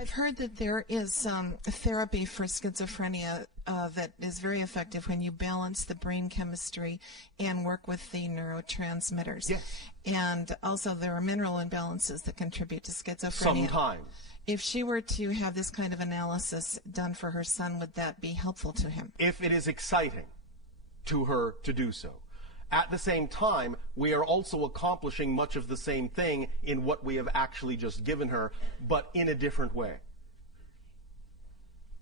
I've heard that there is therapy for schizophrenia that is very effective when you balance the brain chemistry and work with the neurotransmitters. Yes. And also there are mineral imbalances that contribute to schizophrenia. Sometimes. If she were to have this kind of analysis done for her son, would that be helpful to him? If it is exciting to her to do so. At the same time, we are also accomplishing much of the same thing in what we have actually just given her, but in a different way.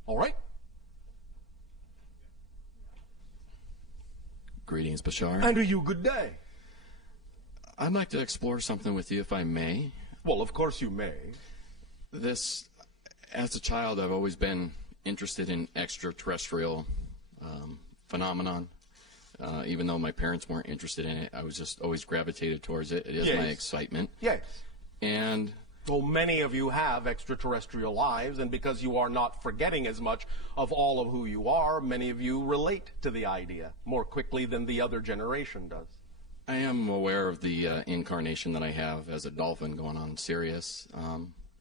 All right? Greetings, Bashar. And to you, good day. I'd like to explore something with you, if I may. Well, of course you may. As a child, I've always been interested in extraterrestrial phenomenon. Even though my parents weren't interested in it, I was just always gravitated towards it. It is my excitement. Yes. And well, many of you have extraterrestrial lives, and because you are not forgetting as much of all of who you are, many of you relate to the idea more quickly than the other generation does. I am aware of the incarnation that I have as a dolphin going on Sirius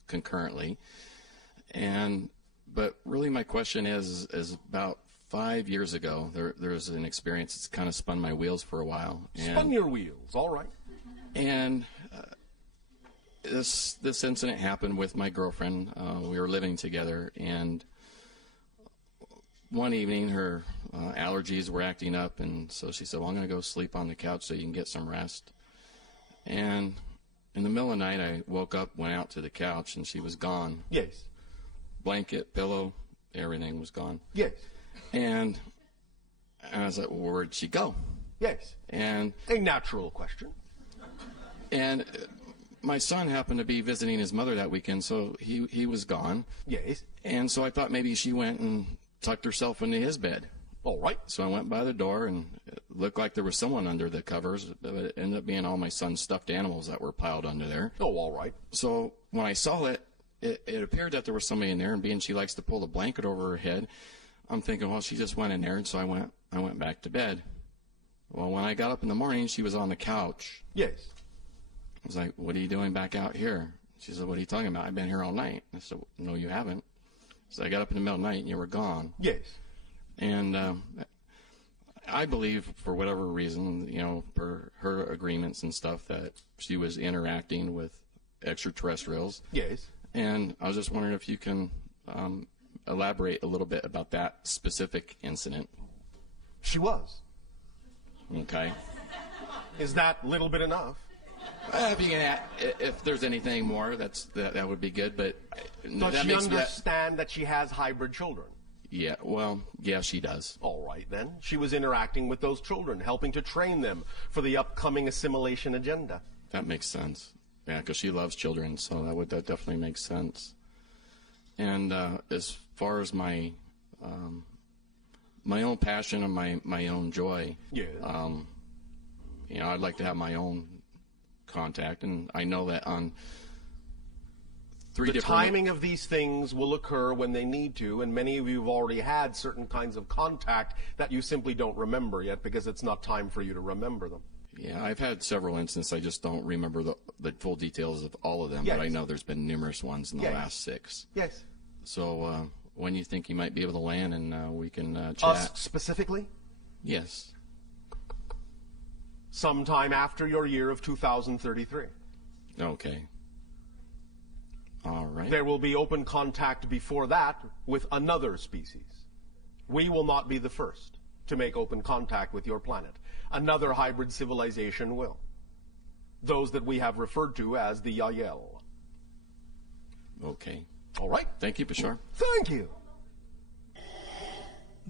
concurrently. But really my question is about 5 years ago, there was an experience that's kind of spun my wheels for a while. Spun your wheels, all right. And this incident happened with my girlfriend. We were living together, and one evening her allergies were acting up, and so she said, well, I'm going to go sleep on the couch so you can get some rest. And in the middle of the night, I woke up, went out to the couch, and she was gone. Yes. Blanket, pillow, everything was gone. Yes. And I was like, well, where'd she go? Yes. And a natural question. And my son happened to be visiting his mother that weekend, so he was gone. Yes. And so I thought maybe she went and tucked herself into his bed. All right. So I went by the door, and it looked like there was someone under the covers, but it ended up being all my son's stuffed animals that were piled under there. Oh, all right. So when I saw it appeared that there was somebody in there, and being she likes to pull the blanket over her head, I'm thinking, well, she just went in there, and so I went back to bed. Well, when I got up in the morning, she was on the couch. Yes. I was like, what are you doing back out here? She said, what are you talking about? I've been here all night. I said, no, you haven't. So I got up in the middle of the night, and you were gone. Yes. And I believe, for whatever reason, per her agreements and stuff, that she was interacting with extraterrestrials. Yes. And I was just wondering if you can elaborate a little bit about that specific incident. She was. Okay. Is that little bit enough? If you can if there's anything more, that would be good. But does she understand that she has hybrid children? Yeah. Well, yeah, she does. All right, then. She was interacting with those children, helping to train them for the upcoming assimilation agenda. That makes sense. Yeah, because she loves children, so that definitely makes sense. And as far as my own passion and my own joy, I'd like to have my own contact, and I know that on the timing of these things will occur when they need to, and many of you have already had certain kinds of contact that you simply don't remember yet because it's not time for you to remember them. Yeah, I've had several instances. I just don't remember the full details of all of them, yes. But I know there's been numerous ones in the last 6. Yes. So when you think you might be able to land, and we can chat. Us specifically? Yes. Sometime after your year of 2033. Okay. All right. There will be open contact before that with another species. We will not be the first to make open contact with your planet. Another hybrid civilization will. Those that we have referred to as the Yael. Okay. All right. Thank you, Bashar. Thank you.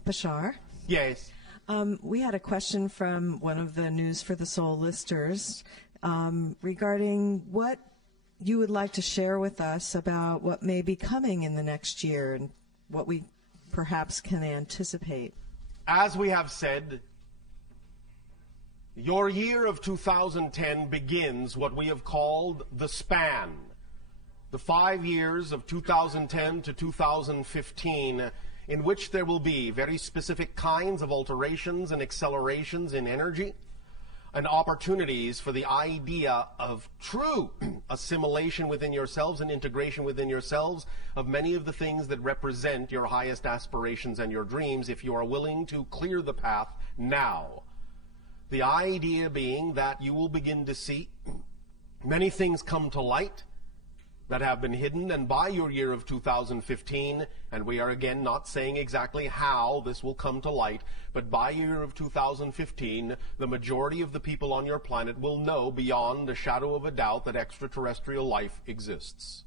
Bashar? Yes. We had a question from one of the News for the Soul listers regarding what you would like to share with us about what may be coming in the next year and what we perhaps can anticipate. As we have said, your year of 2010 begins what we have called the span. The 5 years of 2010 to 2015, in which there will be very specific kinds of alterations and accelerations in energy, and opportunities for the idea of true assimilation within yourselves and integration within yourselves of many of the things that represent your highest aspirations and your dreams, if you are willing to clear the path now. The idea being that you will begin to see many things come to light that have been hidden, and by your year of 2015, and we are again not saying exactly how this will come to light, but by year of 2015, the majority of the people on your planet will know beyond a shadow of a doubt that extraterrestrial life exists.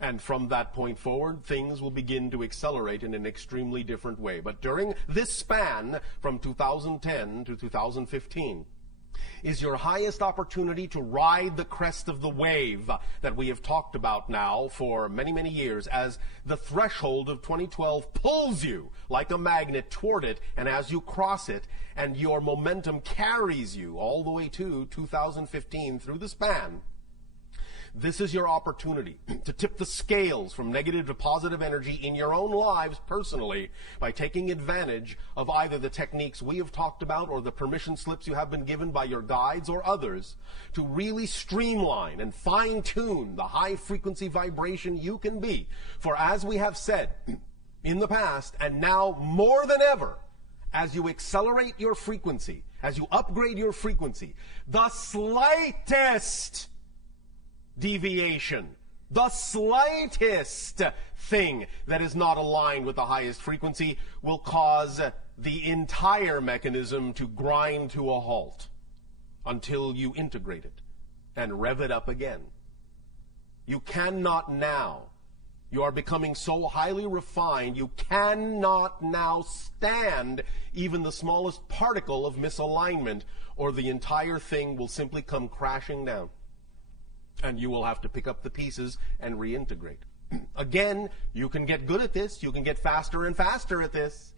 And from that point forward, things will begin to accelerate in an extremely different way. But during this span, from 2010 to 2015, is your highest opportunity to ride the crest of the wave that we have talked about now for many, many years, as the threshold of 2012 pulls you like a magnet toward it, and as you cross it, and your momentum carries you all the way to 2015 through the span. This is your opportunity to tip the scales from negative to positive energy in your own lives personally by taking advantage of either the techniques we have talked about or the permission slips you have been given by your guides or others to really streamline and fine-tune the high-frequency vibration you can be. For as we have said in the past, and now more than ever, as you accelerate your frequency, as you upgrade your frequency, the slightest deviation, the slightest thing that is not aligned with the highest frequency will cause the entire mechanism to grind to a halt until you integrate it and rev it up again. You cannot now. You are becoming so highly refined, you cannot now stand even the smallest particle of misalignment, or the entire thing will simply come crashing down. And you will have to pick up the pieces and reintegrate. Again, you can get good at this. You can get faster and faster at this.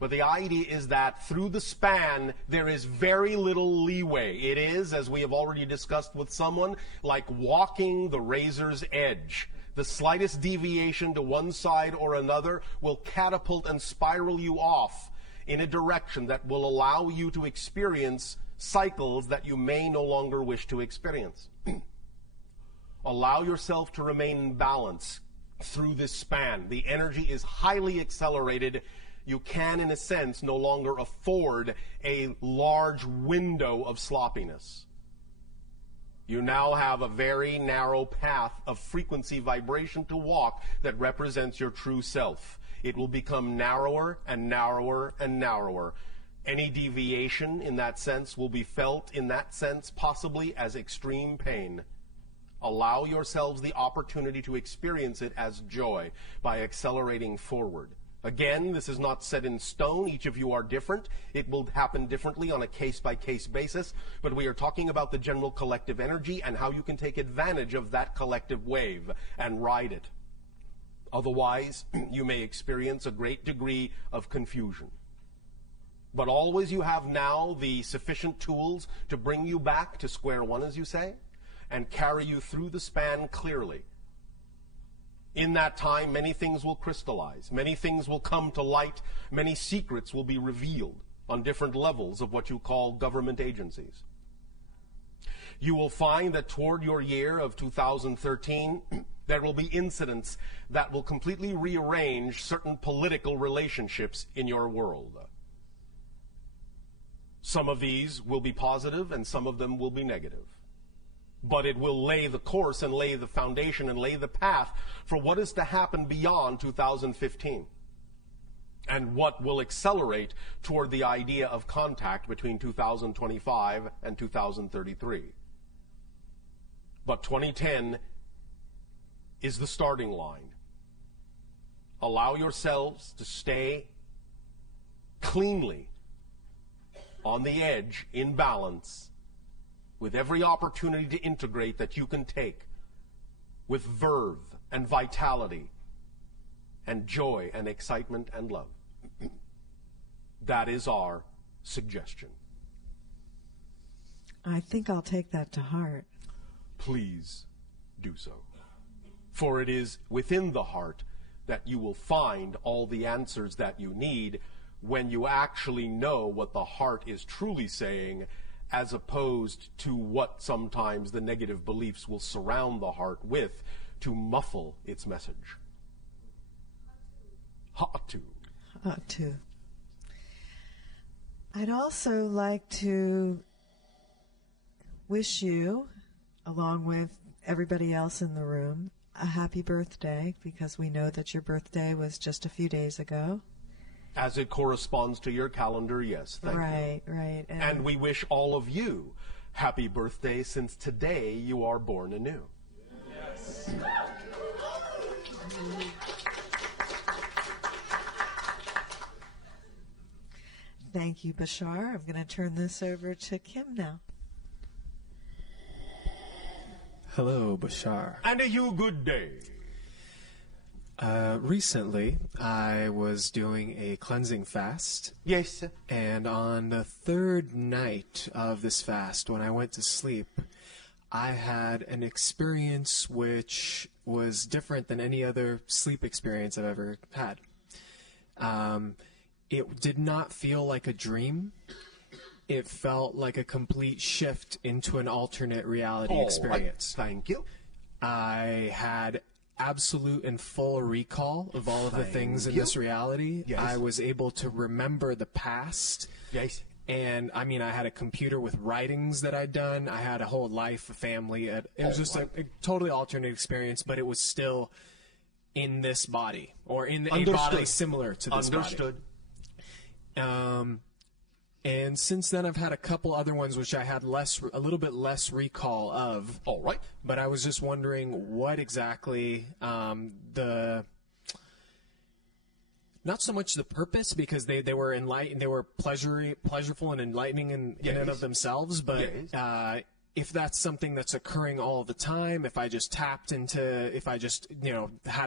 But the idea is that through the span, there is very little leeway. It is, as we have already discussed with someone, like walking the razor's edge. The slightest deviation to one side or another will catapult and spiral you off in a direction that will allow you to experience cycles that you may no longer wish to experience. Allow yourself to remain in balance through this span. The energy is highly accelerated. You can, in a sense, no longer afford a large window of sloppiness. You now have a very narrow path of frequency vibration to walk that represents your true self. It will become narrower and narrower and narrower. Any deviation in that sense will be felt in that sense possibly as extreme pain. Allow yourselves the opportunity to experience it as joy by accelerating forward. Again, this is not set in stone. Each of you are different. It will happen differently on a case-by-case basis, but we are talking about the general collective energy and how you can take advantage of that collective wave and ride it. Otherwise, you may experience a great degree of confusion. But always you have now the sufficient tools to bring you back to square one, as you say, and carry you through the span clearly. In that time, many things will crystallize. Many things will come to light. Many secrets will be revealed on different levels of what you call government agencies. You will find that toward your year of 2013, there will be incidents that will completely rearrange certain political relationships in your world. Some of these will be positive and some of them will be negative. But it will lay the course and lay the foundation and lay the path for what is to happen beyond 2015 and what will accelerate toward the idea of contact between 2025 and 2033. But 2010 is the starting line. Allow yourselves to stay cleanly on the edge, in balance, with every opportunity to integrate that you can take, with verve and vitality and joy and excitement and love. That is our suggestion. I think I'll take that to heart. Please do so. For it is within the heart that you will find all the answers that you need when you actually know what the heart is truly saying as opposed to what sometimes the negative beliefs will surround the heart with to muffle its message. Ha-tu. Ha-tu. I'd also like to wish you, along with everybody else in the room, a happy birthday, because we know that your birthday was just a few days ago. As it corresponds to your calendar, yes, thank you. Right. And we wish all of you happy birthday, since today you are born anew. Yes. Thank you, Bashar. I'm going to turn this over to Kim now. Hello, Bashar. And a you good day. Recently, I was doing a cleansing fast. Yes, sir. And on the third night of this fast, when I went to sleep, I had an experience which was different than any other sleep experience I've ever had. It did not feel like a dream. It felt like a complete shift into an alternate reality experience. Thank you. I had absolute and full recall of all of the things in this reality. Yes. I was able to remember the past. Yes. And, I mean, I had a computer with writings that I'd done. I had a whole life, a family. It was just a totally alternate experience, but it was still in this body, or in a body similar to this Understood. body. And since then, I've had a couple other ones which I had a little bit less recall of. All right. But I was just wondering what exactly not so much the purpose, because they were enlightened, they were pleasureful and enlightening in and of themselves, but if that's something that's occurring all the time, if I just had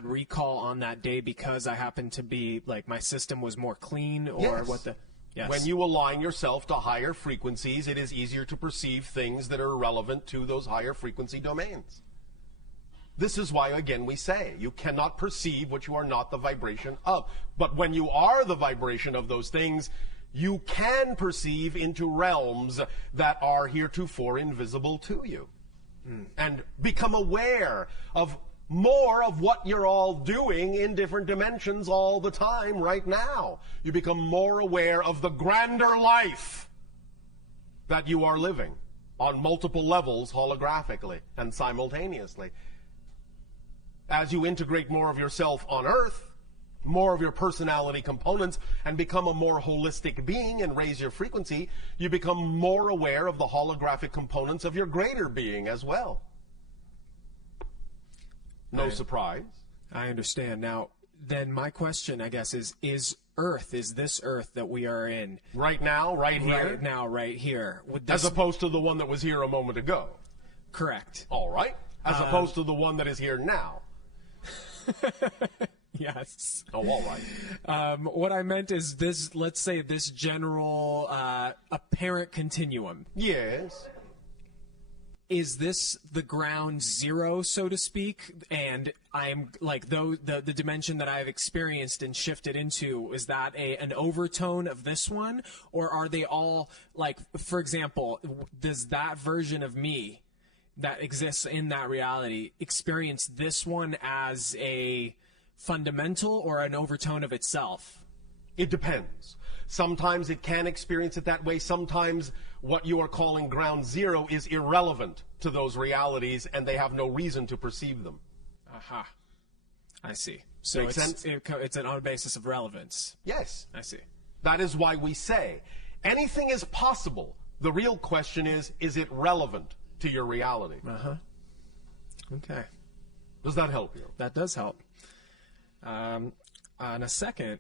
recall on that day because I happened to be, like, my system was more clean, or what the... Yes. When you align yourself to higher frequencies, it is easier to perceive things that are relevant to those higher frequency domains. This is why, again, we say you cannot perceive what you are not the vibration of. But when you are the vibration of those things, you can perceive into realms that are heretofore invisible to you. And become aware of more of what you're all doing in different dimensions all the time right now. You become more aware of the grander life that you are living on multiple levels, holographically and simultaneously. As you integrate more of yourself on Earth, more of your personality components, and become a more holistic being and raise your frequency, you become more aware of the holographic components of your greater being as well. No surprise. I understand. Now, then my question, I guess, is Earth, is this Earth that we are in? Right now, right here? Right now, right here. As opposed to the one that was here a moment ago? Correct. All right. As opposed to the one that is here now? Yes. Oh, all right. What I meant is this, let's say this general apparent continuum. Yes. Is this the ground zero, so to speak? And I'm like, the dimension that I've experienced and shifted into, is that an overtone of this one? Or are they all, like, for example, does that version of me that exists in that reality experience this one as a fundamental or an overtone of itself? It depends. Sometimes it can experience it that way. Sometimes what you are calling ground zero is irrelevant to those realities, and they have no reason to perceive them. Aha. I see. So Makes sense? It's on a basis of relevance. Yes. I see. That is why we say anything is possible. The real question is it relevant to your reality? Uh-huh. Okay. Does that help you? That does help. On a second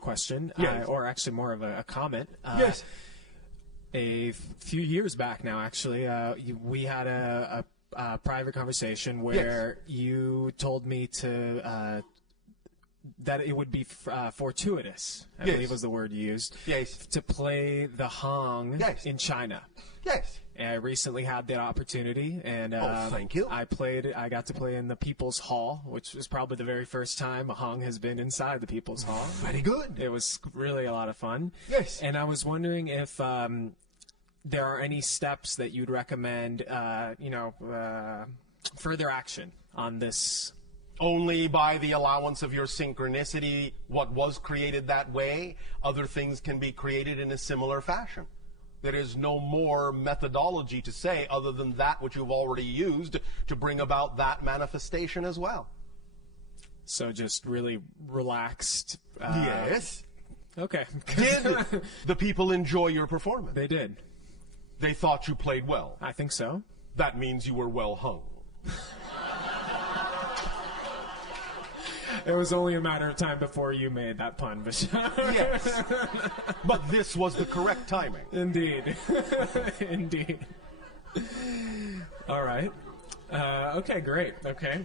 question, Yes. or actually more of a comment. Yes. A few years back now, actually, we had a private conversation where you told me to that it would be fortuitous, I believe was the word you used, to play the Hong in China. Yes. I recently had that opportunity, and thank you. I got to play in the People's Hall, which was probably the very first time a Hong has been inside the People's Hall. Very good. It was really a lot of fun. Yes. And I was wondering if there are any steps that you'd recommend, further action on this. Only by the allowance of your synchronicity, what was created that way, other things can be created in a similar fashion. There is no more methodology to say other than that which you've already used to bring about that manifestation as well. So just really relaxed. Yes. Okay. Did the people enjoy your performance? They did. They thought you played well. I think so. That means you were well hung. It was only a matter of time before you made that pun, Bashar. Yes. But this was the correct timing. Indeed. Indeed. All right. Okay, great. Okay.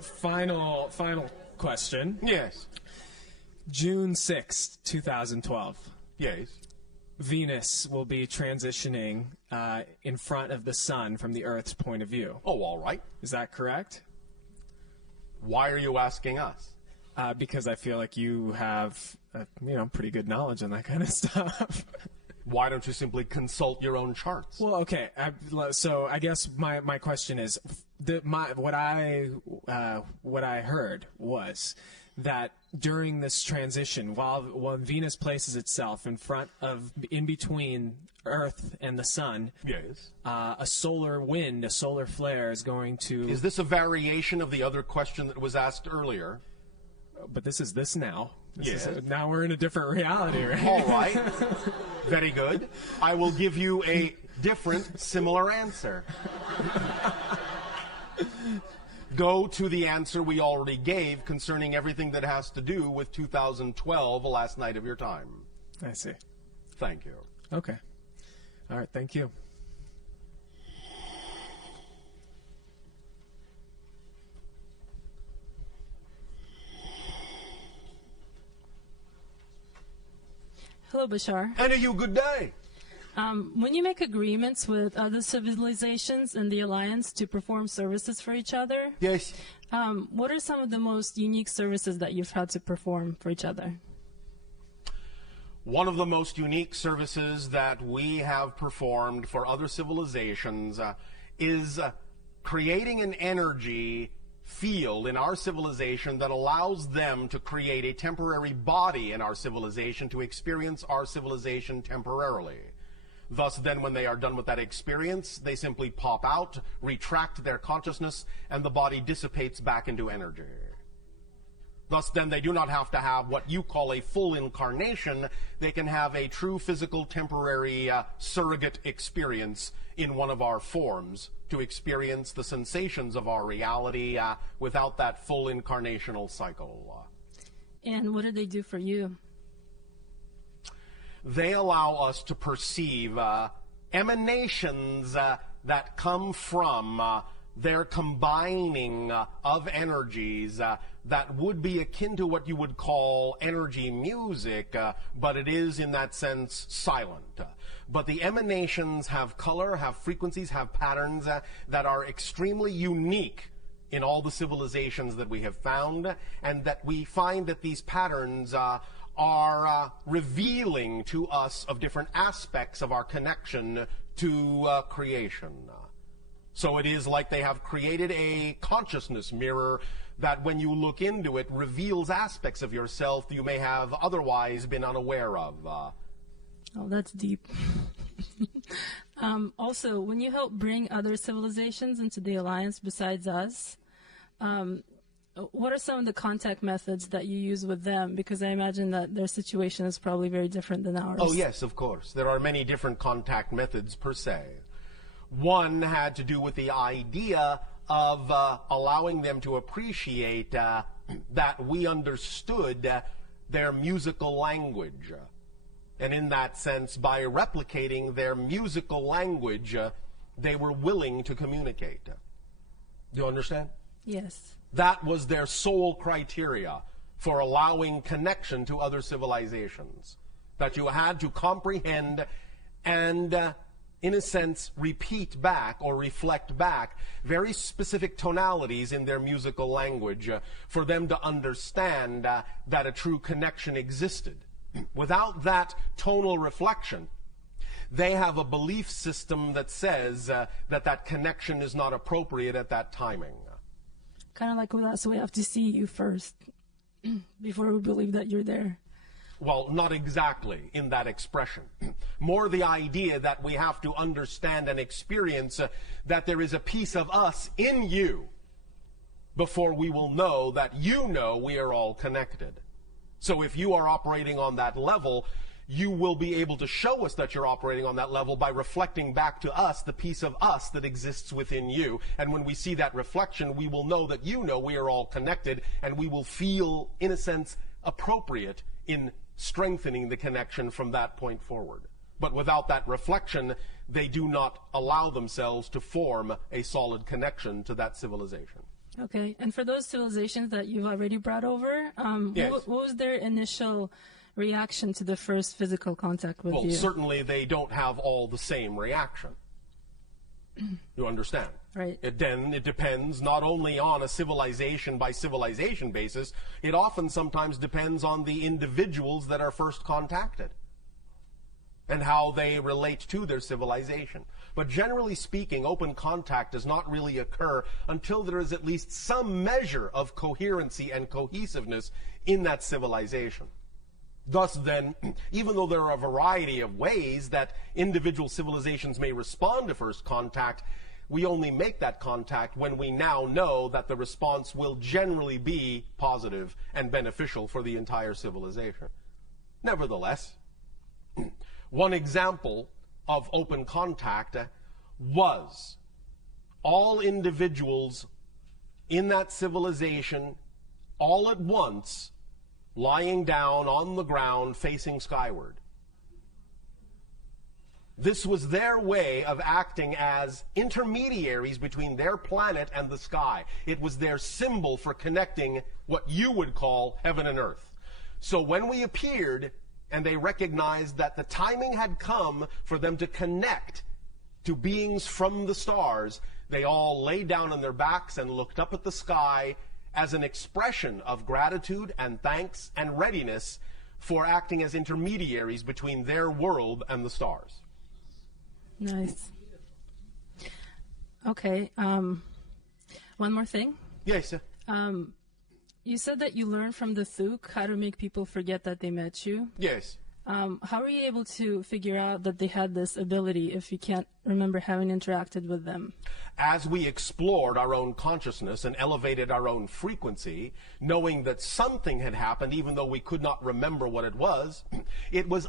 Final question. Yes. June 6th, 2012. Yes. Venus will be transitioning in front of the sun from the Earth's point of view. Oh, all right. Is that correct? Why are you asking us? Because I feel like you have, pretty good knowledge on that kind of stuff. Why don't you simply consult your own charts? Well, okay. So I guess my question is, what I heard was that during this transition, when Venus places itself in between Earth and the sun, yes, a solar wind, a solar flare is going to. Is this a variation of the other question that was asked earlier? But this is this now. Yes. Now we're in a different reality, right? All right. Very good. I will give you a different, similar answer. Go to the answer we already gave concerning everything that has to do with 2012, the last night of your time. I see. Thank you. Okay. All right. Thank you. Hello, Bashar. And a you good day. When you make agreements with other civilizations in the Alliance to perform services for each other, Yes. what are some of the most unique services that you've had to perform for each other? One of the most unique services that we have performed for other civilizations is creating an energy field in our civilization that allows them to create a temporary body in our civilization to experience our civilization temporarily. Thus, then, when they are done with that experience, they simply pop out, retract their consciousness, and the body dissipates back into energy. Thus, then, they do not have to have what you call a full incarnation. They can have a true physical temporary surrogate experience in one of our forms to experience the sensations of our reality without that full incarnational cycle. And what do they do for you? They allow us to perceive emanations that come from their combining of energies that would be akin to what you would call energy music, but it is in that sense silent. But the emanations have color, have frequencies, have patterns that are extremely unique in all the civilizations that we have found, and that we find that these patterns are revealing to us of different aspects of our connection to creation. So it is like they have created a consciousness mirror that when you look into it reveals aspects of yourself you may have otherwise been unaware of. Oh, that's deep. Also, when you help bring other civilizations into the Alliance besides us, what are some of the contact methods that you use with them? Because I imagine that their situation is probably very different than ours. Oh, yes, of course. There are many different contact methods per se. One had to do with the idea of allowing them to appreciate that we understood their musical language. And in that sense, by replicating their musical language, they were willing to communicate. Do you understand? Yes. That was their sole criteria for allowing connection to other civilizations. That you had to comprehend and, in a sense, repeat back or reflect back very specific tonalities in their musical language for them to understand that a true connection existed. Without that tonal reflection, they have a belief system that says that connection is not appropriate at that timing. Kind of like with us, we have to see you first before we believe that you're there. Well, not exactly in that expression. More the idea that we have to understand and experience that there is a piece of us in you before we will know that you know we are all connected. So if you are operating on that level, you will be able to show us that you're operating on that level by reflecting back to us the piece of us that exists within you. And when we see that reflection, we will know that you know we are all connected, and we will feel, in a sense, appropriate in strengthening the connection from that point forward. But without that reflection, they do not allow themselves to form a solid connection to that civilization. Okay, and for those civilizations that you've already brought over, Yes. what was their initial reaction to the first physical contact with Well, you? certainly they don't have all the same reaction. You understand? Right. It depends not only on a civilization by civilization basis, it often sometimes depends on the individuals that are first contacted and how they relate to their civilization. But generally speaking, open contact does not really occur until there is at least some measure of coherency and cohesiveness in that civilization. Thus then, even though there are a variety of ways that individual civilizations may respond to first contact, we only make that contact when we now know that the response will generally be positive and beneficial for the entire civilization. Nevertheless, one example of open contact was all individuals in that civilization all at once lying down on the ground facing skyward. This was their way of acting as intermediaries between their planet and the sky. It was their symbol for connecting what you would call heaven and earth. So when we appeared and they recognized that the timing had come for them to connect to beings from the stars, they all lay down on their backs and looked up at the sky as an expression of gratitude and thanks and readiness for acting as intermediaries between their world and the stars. Nice. Okay. One more thing. Yes, sir. You said that you learned from the Thuk how to make people forget that they met you. Yes. How were you able to figure out that they had this ability if you can't remember having interacted with them? As we explored our own consciousness and elevated our own frequency, knowing that something had happened even though we could not remember what it was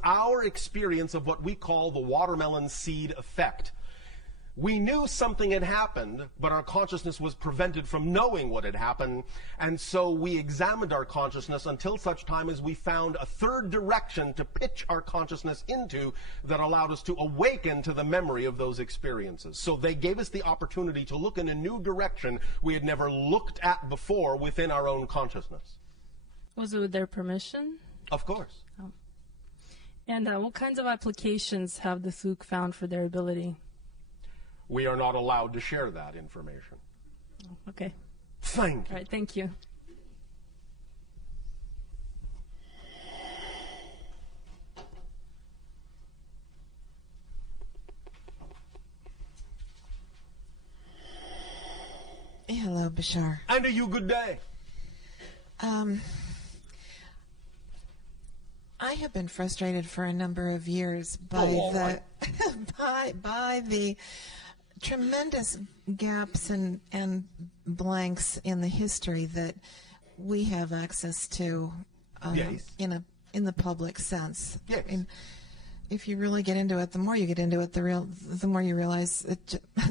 our experience of what we call the watermelon seed effect. We knew something had happened, but our consciousness was prevented from knowing what had happened, and so we examined our consciousness until such time as we found a third direction to pitch our consciousness into that allowed us to awaken to the memory of those experiences. So they gave us the opportunity to look in a new direction we had never looked at before within our own consciousness. Was it with their permission? Of course. Oh. And what kinds of applications have the Thuk found for their ability? We are not allowed to share that information. Okay. Thank you. All right, thank you. Hello, Bashar. And a you good day. I have been frustrated for a number of years by by the tremendous gaps and blanks in the history that we have access to Yes. in the public sense. Yes. And if you really get into it, the more you get into it, the more you realize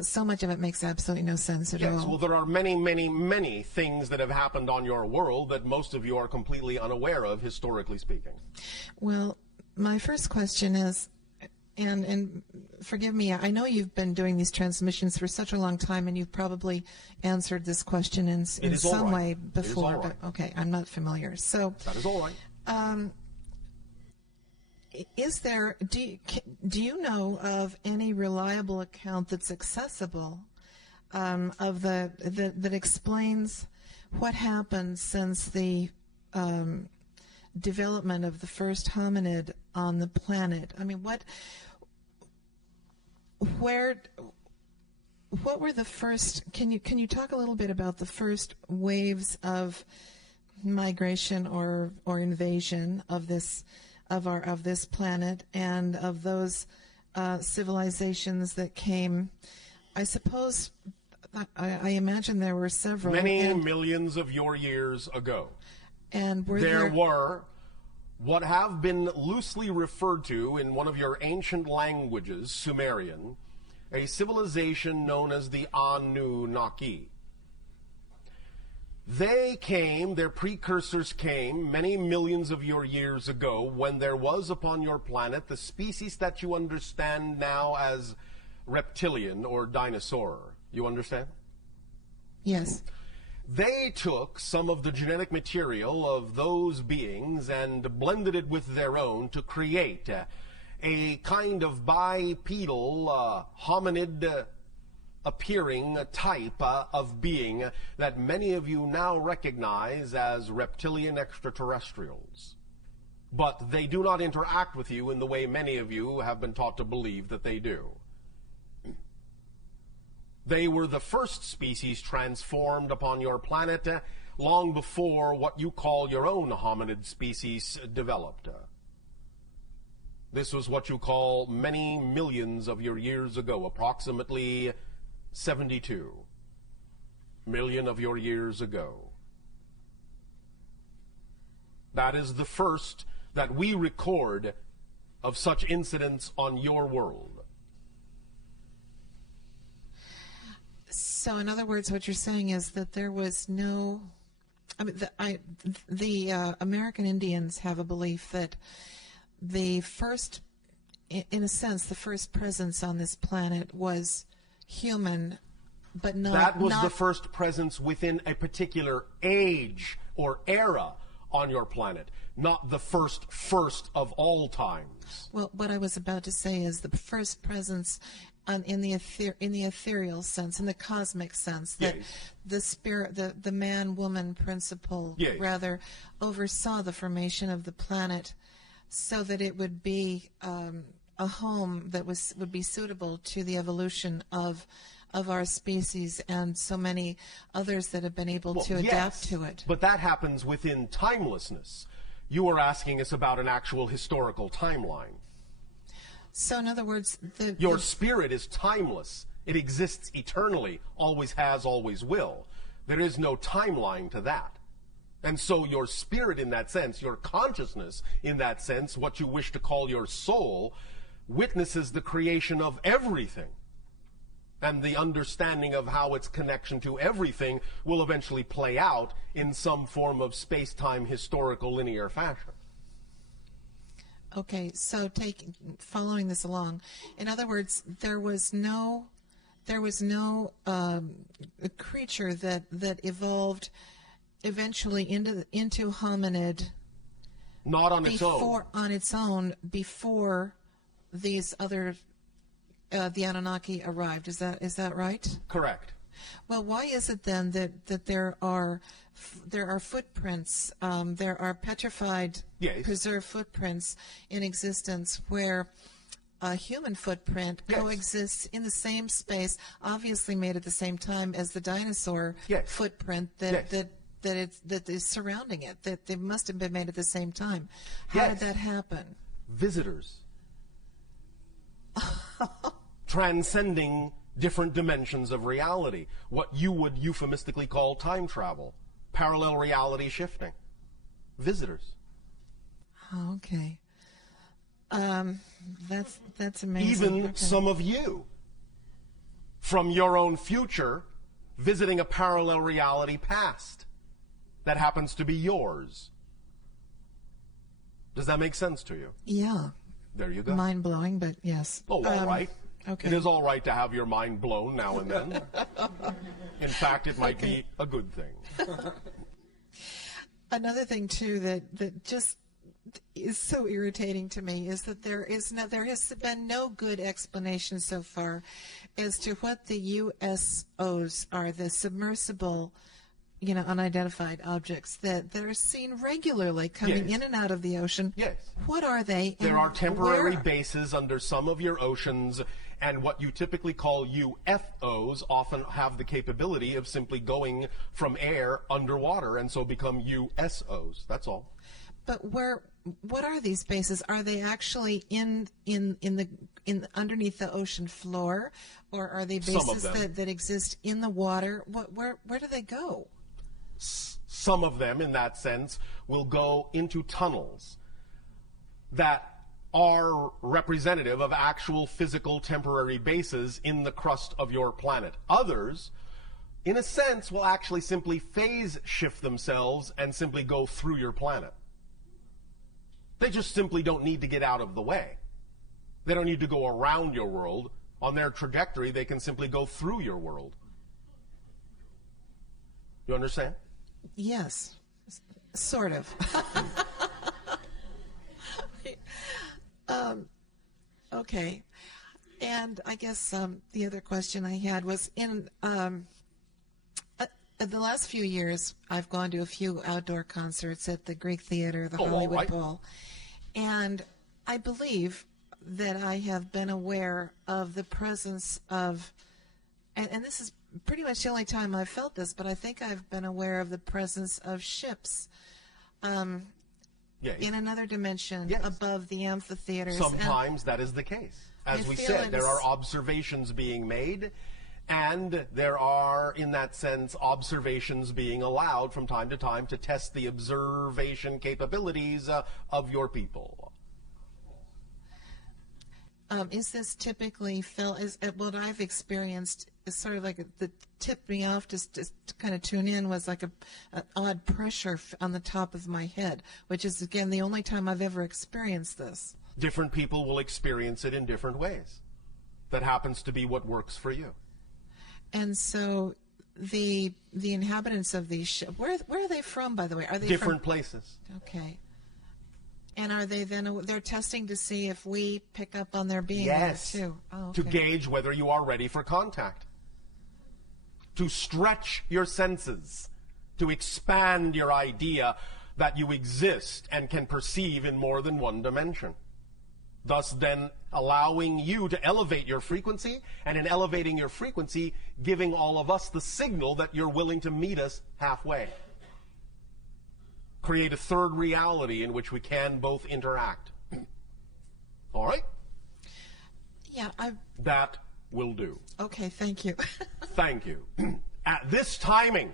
so much of it makes absolutely no sense at Yes, all. well, there are many, many, many things that have happened on your world that most of you are completely unaware of, historically speaking. Well, my first question is, and forgive me, I know you've been doing these transmissions for such a long time, and you've probably answered this question in is all some right. way It is before. all right. But okay, I'm not familiar. So, That is all right. is there? Do you know of any reliable account that's accessible of that explains what happened since the development of the first hominid on the planet? I mean, what were the first? Can you talk a little bit about the first waves of migration or invasion of this planet, and of those civilizations that came? I suppose, I imagine there were several. Many millions of your years ago. And there were what have been loosely referred to in one of your ancient languages, Sumerian, a civilization known as the Anunnaki. They came, their precursors came, many millions of your years ago, when there was upon your planet the species that you understand now as reptilian or dinosaur. You understand? Yes. They took some of the genetic material of those beings and blended it with their own to create a kind of bipedal, hominid appearing type of being that many of you now recognize as reptilian extraterrestrials. But they do not interact with you in the way many of you have been taught to believe that they do. They were the first species transformed upon your planet long before what you call your own hominid species developed. This was what you call many millions of your years ago, approximately 72 million of your years ago. That is the first that we record of such incidents on your world. So, in other words, what you're saying is that there was no. I mean, the American Indians have a belief that the first, in a sense, the first presence on this planet was human, but not. That was the first presence within a particular age or era on your planet, not the first of all times. Well, what I was about to say is the first presence. In the ethereal sense, in the cosmic sense, that yes. The spirit, the man-woman principle, yes. rather oversaw the formation of the planet, so that it would be a home that would be suitable to the evolution of our species and so many others that have been able to adapt to it. But that happens within timelessness. You are asking us about an actual historical timeline. So, in other words, your spirit is timeless. It exists eternally, always has, always will. There is no timeline to that. And so your spirit in that sense, your consciousness in that sense, what you wish to call your soul, witnesses the creation of everything. And the understanding of how its connection to everything will eventually play out in some form of space-time historical linear fashion. Okay, so following this along, in other words, there was no creature that evolved eventually into hominid. Not on its own. On its own, before these other the Anunnaki arrived. Is that right? Correct. Well, why is it then that there are footprints, there are petrified, yes. preserved footprints in existence where a human footprint yes. coexists in the same space, obviously made at the same time as the dinosaur yes. footprint yes. that is surrounding it, that they must have been made at the same time? How yes. did that happen? Visitors. Transcending different dimensions of reality, what you would euphemistically call time travel, parallel reality shifting. Visitors. Oh, okay. That's amazing. Even some of you, from your own future, visiting a parallel reality past that happens to be yours. Does that make sense to you? Yeah. There you go. Mind-blowing, but yes. Oh, all right. Okay. It is all right to have your mind blown now and then. In fact, it might be a good thing. Another thing, too, that just is so irritating to me is that there has been no good explanation so far as to what the USOs are, the submersible, unidentified objects that are seen regularly coming yes. in and out of the ocean. Yes. What are they? There are temporary bases under some of your oceans, And what you typically call UFOs often have the capability of simply going from air underwater and so become USOs. That's all. But what are these bases? Are they actually in underneath the ocean floor, or are they bases that exist in the water? Where do they go? Some of them, in that sense, will go into tunnels that are representative of actual physical temporary bases in the crust of your planet. Others, in a sense, will actually simply phase shift themselves and simply go through your planet. They just simply don't need to get out of the way. They don't need to go around your world. On their trajectory, they can simply go through your world. You understand? Yes, sort of. Okay. And I guess the other question I had was in the last few years, I've gone to a few outdoor concerts at the Greek Theater, the Hollywood Bowl, and I believe that I have been aware of the presence of, and this is pretty much the only time I've felt this, but I think I've been aware of the presence of ships in another dimension above the amphitheaters. Sometimes that is the case. As we said, there are observations being made, and there are, in that sense, observations being allowed from time to time to test the observation capabilities of your people. Is this typically felt, is what I've experienced is sort of like the tipped me off just to kind of tune in was like an odd pressure on the top of my head, which is, again, the only time I've ever experienced this. Different people will experience it in different ways. That happens to be what works for you. And so the inhabitants of these ships, where are they from, by the way? Are they different places? Okay. And are they then, they're testing to see if we pick up on their being there too? Oh, okay. To gauge whether you are ready for contact. To stretch your senses. To expand your idea that you exist and can perceive in more than one dimension. Thus then allowing you to elevate your frequency, and in elevating your frequency, giving all of us the signal that you're willing to meet us halfway. Create a third reality in which we can both interact. All right? Yeah, that will do. Okay, thank you. Thank you. At this timing,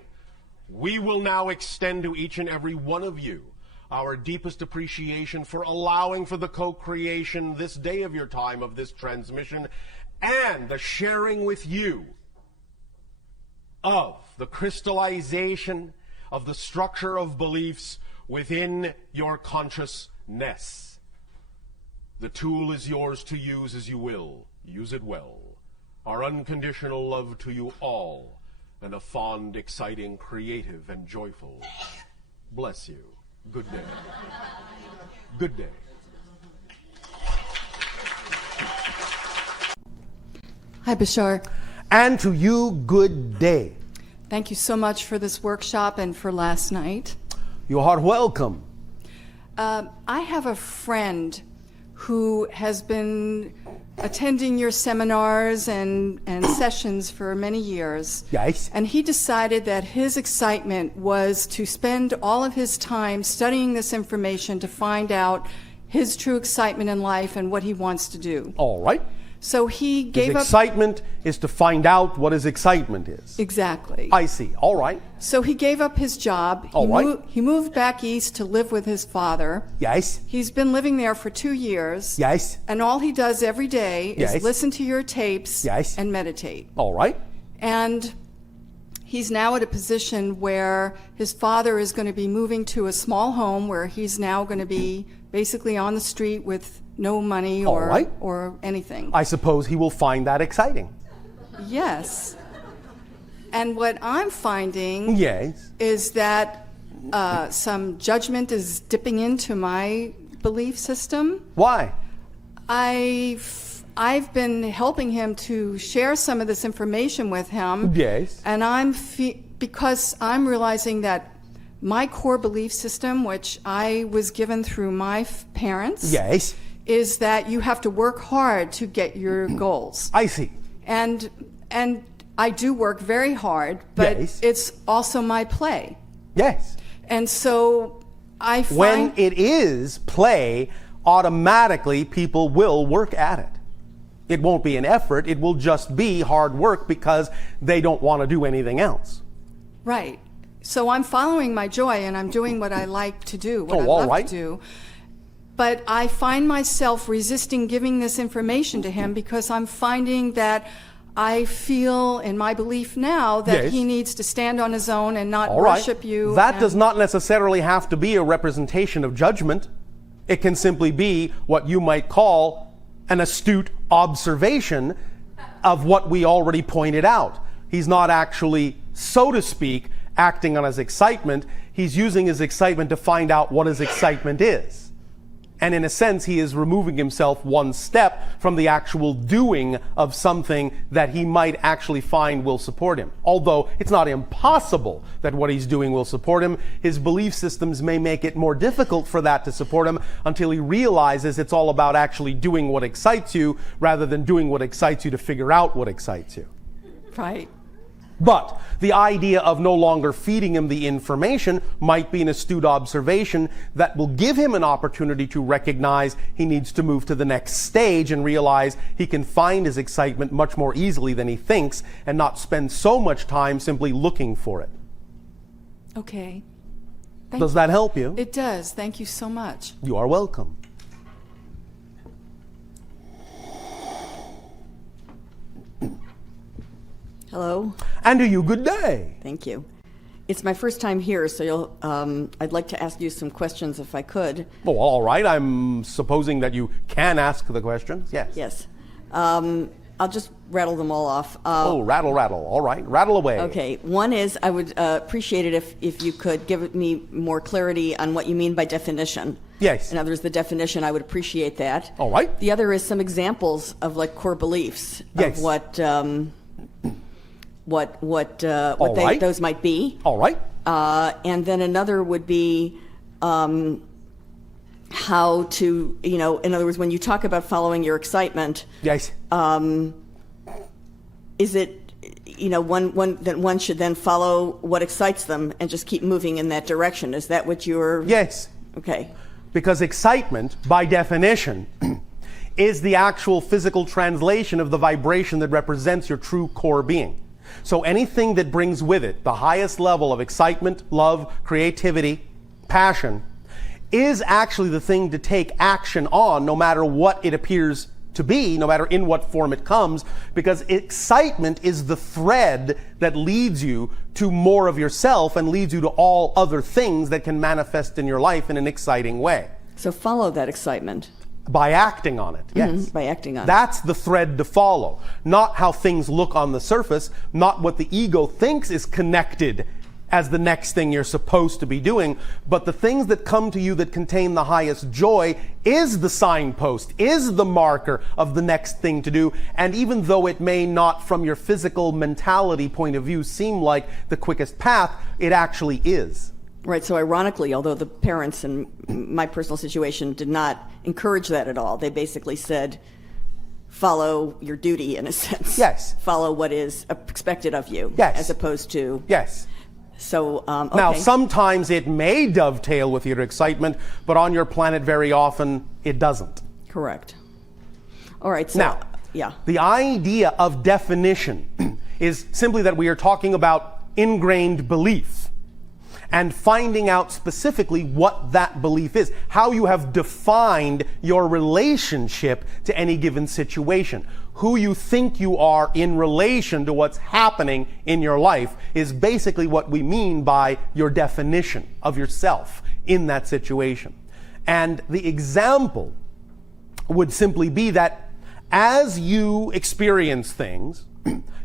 we will now extend to each and every one of you our deepest appreciation for allowing for the co-creation this day of your time of this transmission and the sharing with you of the crystallization of the structure of beliefs within your consciousness. The tool is yours to use as you will. Use it well. Our unconditional love to you all, and a fond, exciting, creative, and joyful bless you. Good day. Good day. Hi, Bashar. And to you, good day. Thank you so much for this workshop and for last night. You are welcome. I have a friend who has been attending your seminars and sessions for many years. Yes. And he decided that his excitement was to spend all of his time studying this information to find out his true excitement in life and what he wants to do. All right. So he gave up... His excitement is to find out what his excitement is. Exactly. I see. All right. So he gave up his job. He moved back east to live with his father. Yes. He's been living there for 2 years. Yes. And all he does every day is listen to your tapes and meditate. All right. And he's now at a position where his father is going to be moving to a small home where he's now going to be basically on the street with no money or anything. I suppose he will find that exciting. Yes. And what I'm finding is that some judgment is dipping into my belief system. Why? I've been helping him to share some of this information with him. Yes. And because I'm realizing that my core belief system, which I was given through my parents, is that you have to work hard to get your goals. I see. And I do work very hard, but Yes. it's also my play. Yes. And so I find... When it is play, automatically people will work at it. It won't be an effort, it will just be hard work because they don't want to do anything else. Right. So I'm following my joy and I'm doing what I like to do, what I all love right. to do. But I find myself resisting giving this information to him because I'm finding that I feel, in my belief now, that Yes. he needs to stand on his own and not All right. worship you. That and- does not necessarily have to be a representation of judgment. It can simply be what you might call an astute observation of what we already pointed out. He's not actually, so to speak, acting on his excitement. He's using his excitement to find out what his excitement is. And in a sense, he is removing himself one step from the actual doing of something that he might actually find will support him. Although it's not impossible that what he's doing will support him, his belief systems may make it more difficult for that to support him until he realizes it's all about actually doing what excites you rather than doing what excites you to figure out what excites you. Right. But the idea of no longer feeding him the information might be an astute observation that will give him an opportunity to recognize he needs to move to the next stage and realize he can find his excitement much more easily than he thinks and not spend so much time simply looking for it. Okay. Does that help you? It does. Thank you so much. You are welcome. Hello. And to you, good day. Thank you. It's my first time here, so I'd like to ask you some questions if I could. Oh, all right. I'm supposing that you can ask the questions. Yes. Yes. I'll just rattle them all off. Rattle, rattle. All right. Rattle away. Okay. One is I would appreciate it if you could give me more clarity on what you mean by definition. Yes. In other words, the definition, I would appreciate that. All right. The other is some examples of like core beliefs Yes. of what right. those might be. All right. And then another would be how to, in other words, when you talk about following your excitement, Yes. is it, that one should then follow what excites them and just keep moving in that direction? Is that what you're... Yes. Okay. Because excitement, by definition, is the actual physical translation of the vibration that represents your true core being. So anything that brings with it the highest level of excitement, love, creativity, passion, is actually the thing to take action on, no matter what it appears to be, no matter in what form it comes, because excitement is the thread that leads you to more of yourself and leads you to all other things that can manifest in your life in an exciting way. So follow that excitement. By acting on it, yes. Mm-hmm. By acting on it. That's the thread to follow. Not how things look on the surface, not what the ego thinks is connected as the next thing you're supposed to be doing, but the things that come to you that contain the highest joy is the signpost, is the marker of the next thing to do. And even though it may not, from your physical mentality point of view, seem like the quickest path, it actually is. Right, so ironically, although the parents in my personal situation did not encourage that at all, they basically said, follow your duty in a sense. Yes. Follow what is expected of you. Yes. As opposed to... Yes. So, okay. Now, sometimes it may dovetail with your excitement, but on your planet very often it doesn't. Correct. All right, so... Now, yeah. The idea of definition is simply that we are talking about ingrained belief and finding out specifically what that belief is, how you have defined your relationship to any given situation. Who you think you are in relation to what's happening in your life is basically what we mean by your definition of yourself in that situation. And the example would simply be that as you experience things,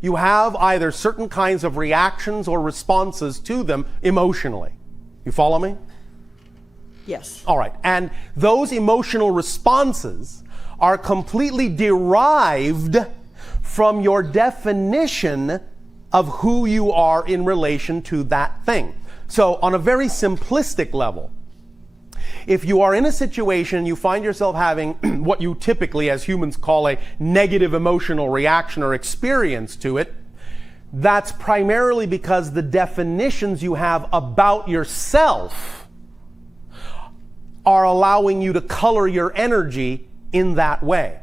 you have either certain kinds of reactions or responses to them emotionally. You follow me? Yes. All right. And those emotional responses are completely derived from your definition of who you are in relation to that thing. So on a very simplistic level, If you are in a situation, you find yourself having what you typically as humans call a negative emotional reaction or experience to it, that's primarily because the definitions you have about yourself are allowing you to color your energy in that way.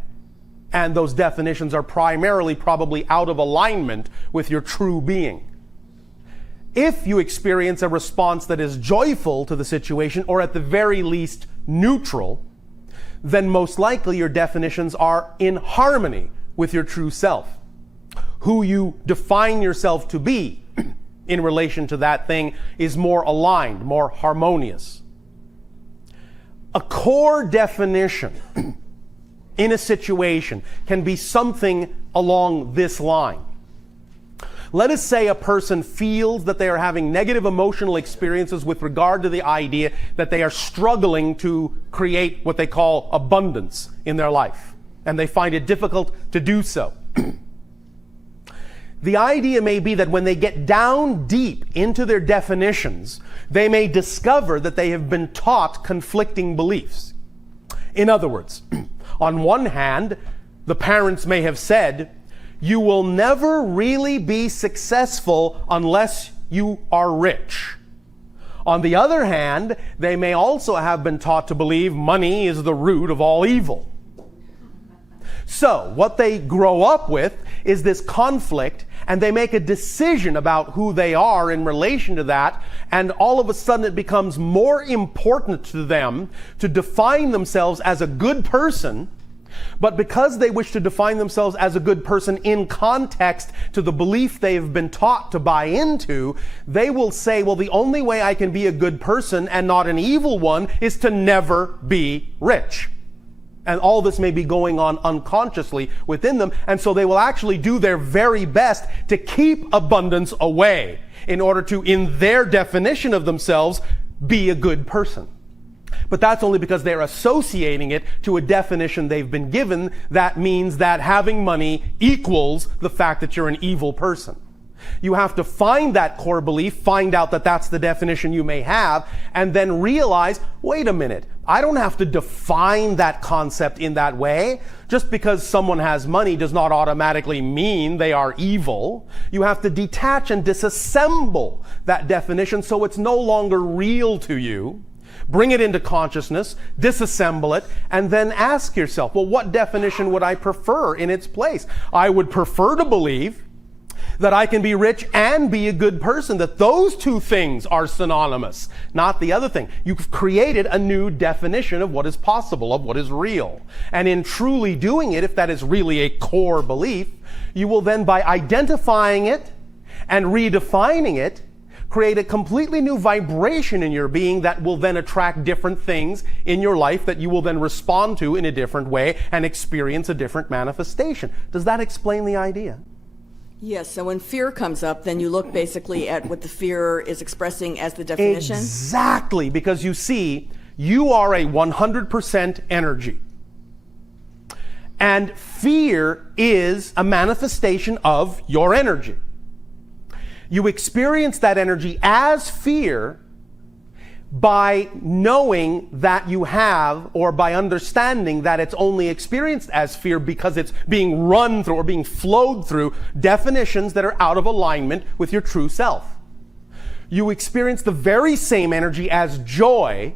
And those definitions are primarily probably out of alignment with your true being. If you experience a response that is joyful to the situation, or at the very least neutral, then most likely your definitions are in harmony with your true self. Who you define yourself to be in relation to that thing is more aligned, more harmonious. A core definition in a situation can be something along this line. Let us say a person feels that they are having negative emotional experiences with regard to the idea that they are struggling to create what they call abundance in their life, and they find it difficult to do so. The idea may be that when they get down deep into their definitions, they may discover that they have been taught conflicting beliefs. In other words, on one hand, the parents may have said, "You will never really be successful unless you are rich." On the other hand, they may also have been taught to believe money is the root of all evil. So, what they grow up with is this conflict, and they make a decision about who they are in relation to that, and all of a sudden it becomes more important to them to define themselves as a good person. But because they wish to define themselves as a good person in context to the belief they have been taught to buy into, they will say, well, the only way I can be a good person and not an evil one is to never be rich. And all this may be going on unconsciously within them, and so they will actually do their very best to keep abundance away in order to, in their definition of themselves, be a good person. But that's only because they're associating it to a definition they've been given that means that having money equals the fact that you're an evil person. You have to find that core belief, find out that that's the definition you may have, and then realize, wait a minute, I don't have to define that concept in that way. Just because someone has money does not automatically mean they are evil. You have to detach and disassemble that definition so it's no longer real to you. Bring it into consciousness, disassemble it, and then ask yourself, well, what definition would I prefer in its place? I would prefer to believe that I can be rich and be a good person, that those two things are synonymous, not the other thing. You've created a new definition of what is possible, of what is real. And in truly doing it, if that is really a core belief, you will then, by identifying it and redefining it, create a completely new vibration in your being that will then attract different things in your life that you will then respond to in a different way and experience a different manifestation. Does that explain the idea? Yes, so when fear comes up, then you look basically at what the fear is expressing as the definition? Exactly, because you see, you are a 100% energy. And fear is a manifestation of your energy. You experience that energy as fear by knowing that you have, or by understanding that it's only experienced as fear because it's being run through or being flowed through definitions that are out of alignment with your true self. You experience the very same energy as joy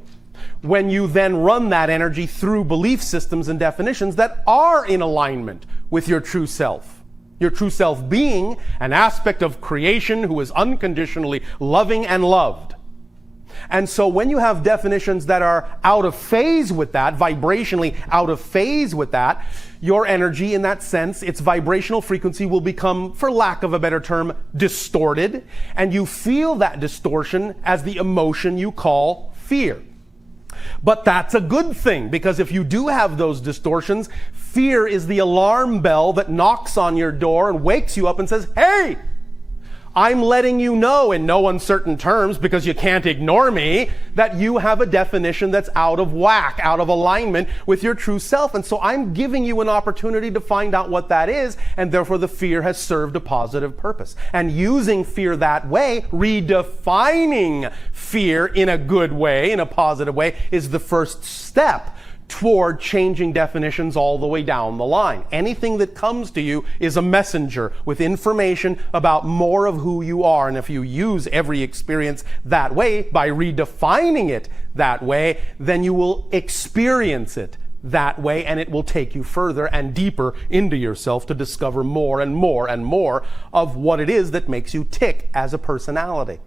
when you then run that energy through belief systems and definitions that are in alignment with your true self. Your true self being an aspect of creation who is unconditionally loving and loved. And so when you have definitions that are out of phase with that, vibrationally out of phase with that, your energy in that sense, its vibrational frequency will become, for lack of a better term, distorted. And you feel that distortion as the emotion you call fear. But that's a good thing, because if you do have those distortions, fear is the alarm bell that knocks on your door and wakes you up and says, hey, I'm letting you know in no uncertain terms, because you can't ignore me, that you have a definition that's out of whack, out of alignment with your true self. And so I'm giving you an opportunity to find out what that is, and therefore the fear has served a positive purpose. And using fear that way, redefining fear in a good way, in a positive way, is the first step toward changing definitions all the way down the line. Anything that comes to you is a messenger with information about more of who you are. And if you use every experience that way, by redefining it that way, then you will experience it that way, and it will take you further and deeper into yourself to discover more and more and more of what it is that makes you tick as a personality.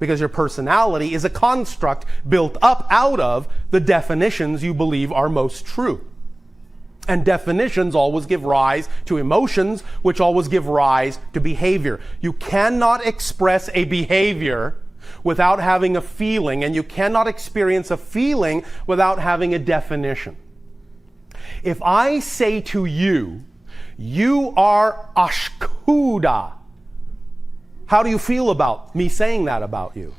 Because your personality is a construct built up out of the definitions you believe are most true. And definitions always give rise to emotions, which always give rise to behavior. You cannot express a behavior without having a feeling, and you cannot experience a feeling without having a definition. If I say to you, you are ashkuda, how do you feel about me saying that about you?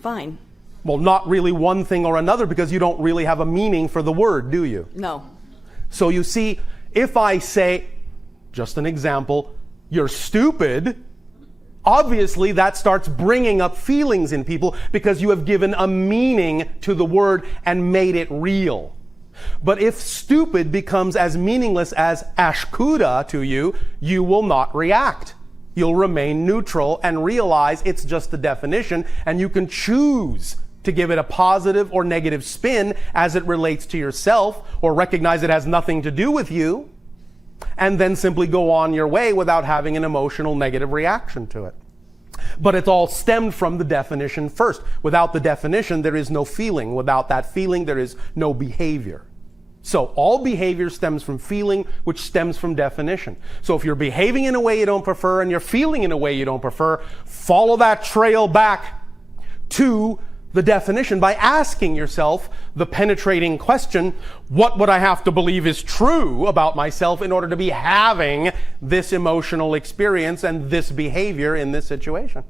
Fine. Well, not really one thing or another, because you don't really have a meaning for the word, do you? No. So you see, if I say, just an example, you're stupid, obviously that starts bringing up feelings in people, because you have given a meaning to the word and made it real. But if stupid becomes as meaningless as ashkuda to you, you will not react. You'll remain neutral and realize it's just a definition, and you can choose to give it a positive or negative spin as it relates to yourself, or recognize it has nothing to do with you, and then simply go on your way without having an emotional negative reaction to it. But it's all stemmed from the definition first. Without the definition, there is no feeling. Without that feeling, there is no behavior. So all behavior stems from feeling, which stems from definition. So if you're behaving in a way you don't prefer and you're feeling in a way you don't prefer, follow that trail back to the definition by asking yourself the penetrating question, what would I have to believe is true about myself in order to be having this emotional experience and this behavior in this situation?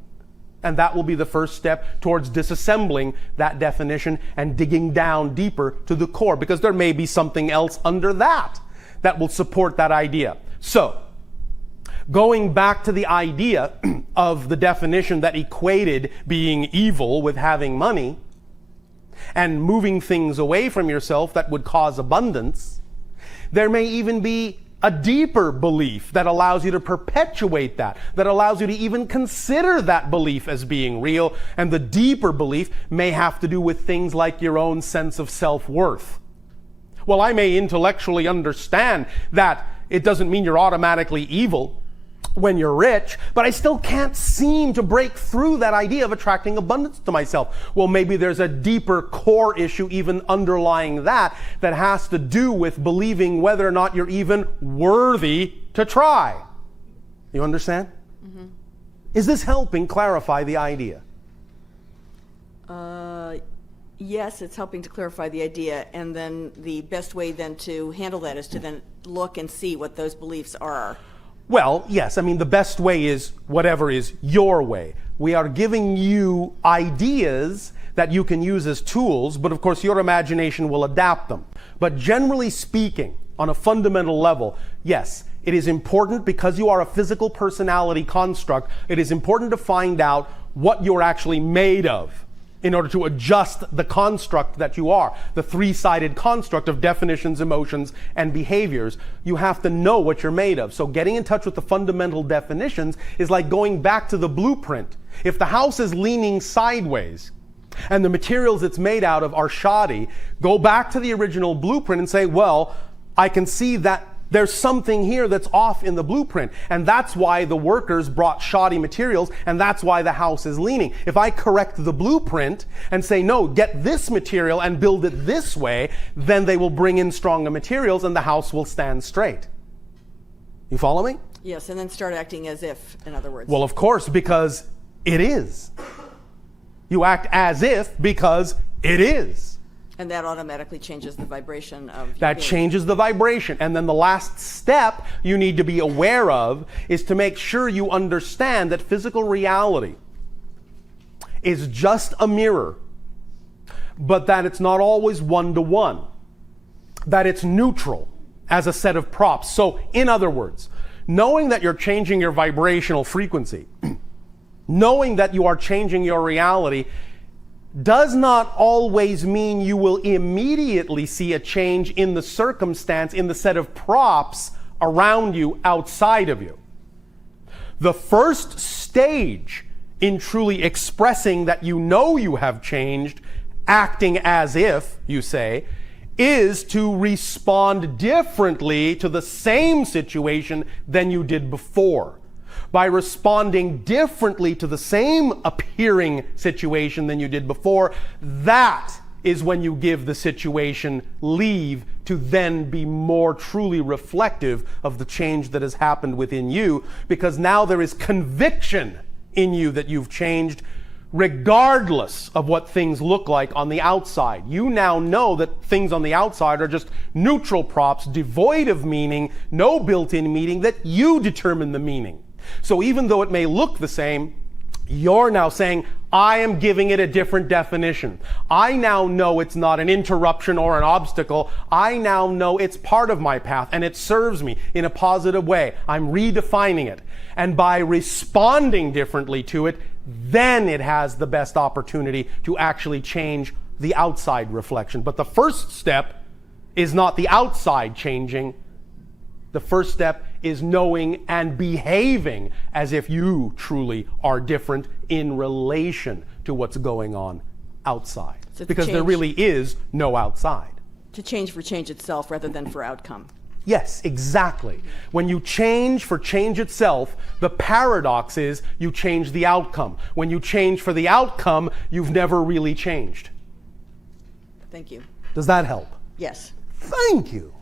And that will be the first step towards disassembling that definition and digging down deeper to the core, because there may be something else under that that will support that idea. So, going back to the idea of the definition that equated being evil with having money and moving things away from yourself that would cause abundance, there may even be a deeper belief that allows you to perpetuate that allows you to even consider that belief as being real. And the deeper belief may have to do with things like your own sense of self-worth. Well, I may intellectually understand that it doesn't mean you're automatically evil when you're rich, but I still can't seem to break through that idea of attracting abundance to myself. Well, maybe there's a deeper core issue even underlying that has to do with believing whether or not you're even worthy to try. You understand? Mm-hmm. Is this helping clarify the idea? Yes, it's helping to clarify the idea, and then the best way then to handle that is to then look and see what those beliefs are. Well, yes. I mean, the best way is whatever is your way. We are giving you ideas that you can use as tools, but of course your imagination will adapt them. But generally speaking, on a fundamental level, yes, it is important, because you are a physical personality construct, it is important to find out what you're actually made of in order to adjust the construct that you are, the three-sided construct of definitions, emotions, and behaviors. You have to know what you're made of. So getting in touch with the fundamental definitions is like going back to the blueprint. If the house is leaning sideways and the materials it's made out of are shoddy, go back to the original blueprint and say, well, I can see that there's something here that's off in the blueprint, and that's why the workers brought shoddy materials, and that's why the house is leaning. If I correct the blueprint and say, no, get this material and build it this way, then they will bring in stronger materials and the house will stand straight. You follow me? Yes, and then start acting as if, in other words. Well, of course, because it is. You act as if because it is. And that automatically changes the vibration of your That being. changes the vibration. And then the last step you need to be aware of is to make sure you understand that physical reality is just a mirror, but that it's not always one-to-one, that it's neutral as a set of props. So, in other words, knowing that you're changing your vibrational frequency, knowing that you are changing your reality, does not always mean you will immediately see a change in the circumstance, in the set of props around you, outside of you. The first stage in truly expressing that you know you have changed, acting as if, you say, is to respond differently to the same situation than you did before. By responding differently to the same appearing situation than you did before, that is when you give the situation leave to then be more truly reflective of the change that has happened within you, because now there is conviction in you that you've changed, regardless of what things look like on the outside. You now know that things on the outside are just neutral props, devoid of meaning, no built-in meaning, that you determine the meaning. So even though it may look the same, you're now saying, I am giving it a different definition. I now know it's not an interruption or an obstacle. I now know it's part of my path and it serves me in a positive way. I'm redefining it. And by responding differently to it, then it has the best opportunity to actually change the outside reflection. But the first step is not the outside changing. The first step is knowing and behaving as if you truly are different in relation to what's going on outside. So because there really is no outside. To change for change itself rather than for outcome. Yes, exactly. When you change for change itself, the paradox is you change the outcome. When you change for the outcome, you've never really changed. Thank you. Does that help? Yes. Thank you.